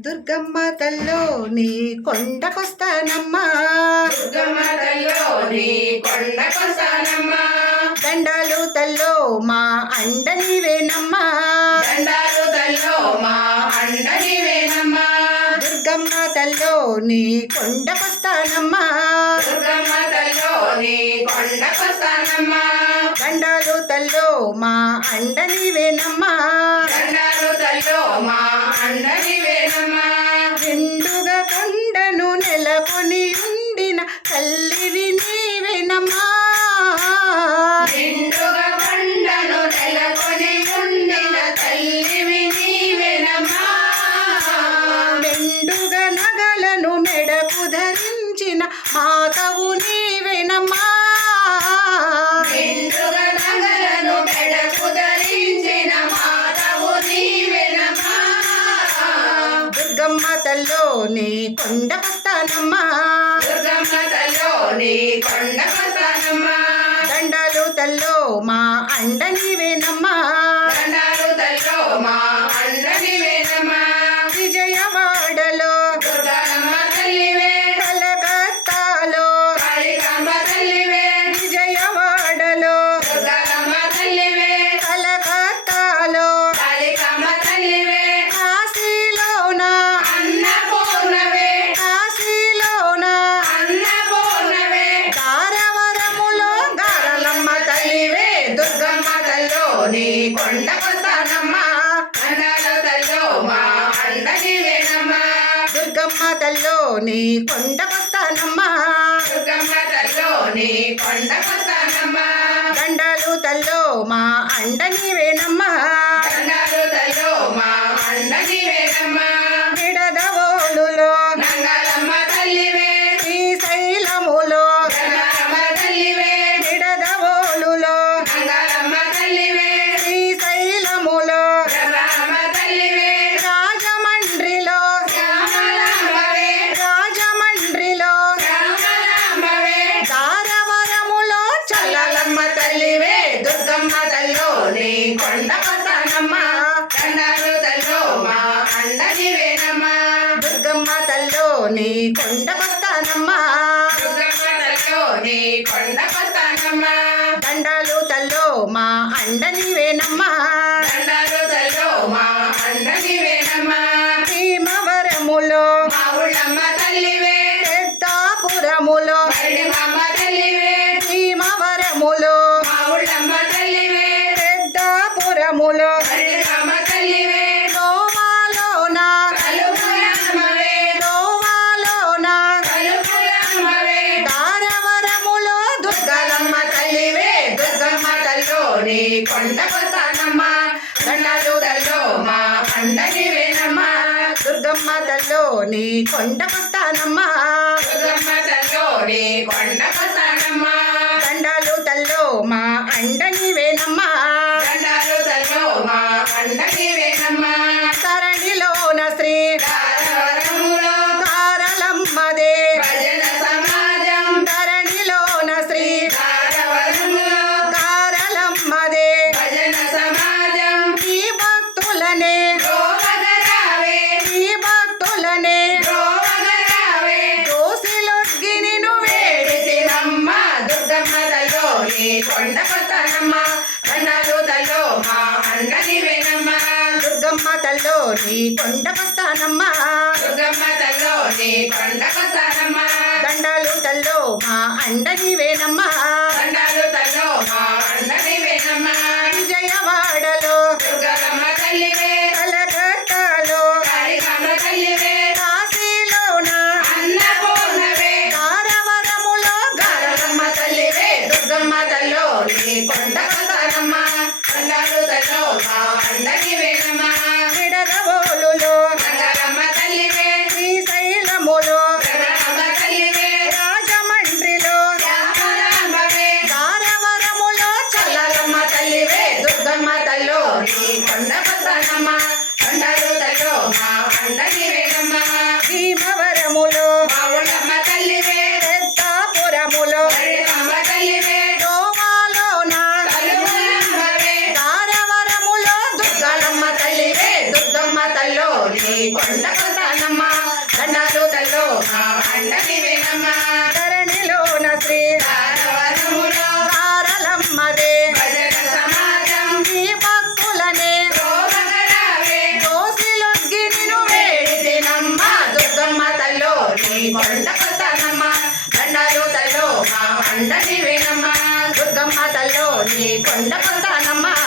దుర్గమ్మ తల్లో నీ కొండకొస్తానమ్మా. దుర్గమ్మ తల్లో నీ కొండకొస్తానమ్మా. దండాలు తల్లో మా అండ నీవేనమ్మా. దండాలు తల్లో మా అండ నీవేనమ్మా. దుర్గమ్మ తల్లో నీ కొండకొస్తానమ్మా. దుర్గమ్మ తల్లో నీ కొండకొస్తానమ్మా. దండాలు తల్లో మా అండని వేనమ్మా దండాలు తల్లో మా అండని వేనమ్మా దుర్గమ్మ తల్లో నీ కొండకొస్తానమ్మా దుర్గమ్మ తల్లో నీ కొండకొస్తానమ్మా దండాలు తల్లో మా అండ నీవేనమ్మా. దుర్గమ్మ తల్లోని కొండకొస్తానమ్మా. దుర్గమ్మ తల్లోని కొండకొస్తానమ్మా కండలు తల్లో మా అండ నీవేనమ్మా. కండలు తల్లో మా అండ నీవేనమ్మా. నీ కొండకొస్తానమ్మా దండాలు తల్లో మా అండ నీవేనమ్మా దుర్గమ్మ తల్లో నీ కొండకొస్తానమ్మా దుర్గమ్మ తల్లో నీ కొండకొస్తానమ్మా దండాలు తల్లో మా అండ నీవేనమ్మా నీ కొండకొస్తానమ్మా దండాలు తల్లో మా అండ నీవేనమ్మా దుర్గమ్మ తల్లో నీ కొండకొస్తానమ్మా దుర్గమ్మ తల్లో నీ కొండకొస్తానమ్మా దండాలు తల్లో మా అండ కొండకొస్తానమ్మా దండాలు తల్లో మా అండ నీవేనమ్మా దుర్గమ్మ తల్లో నీ కొండకొస్తానమ్మా. దుర్గమ్మ తల్లో నీ కొండకొస్తానమ్మా. దండాలు తల్లో మా అండ నీవేనమ్మా I'm mamá.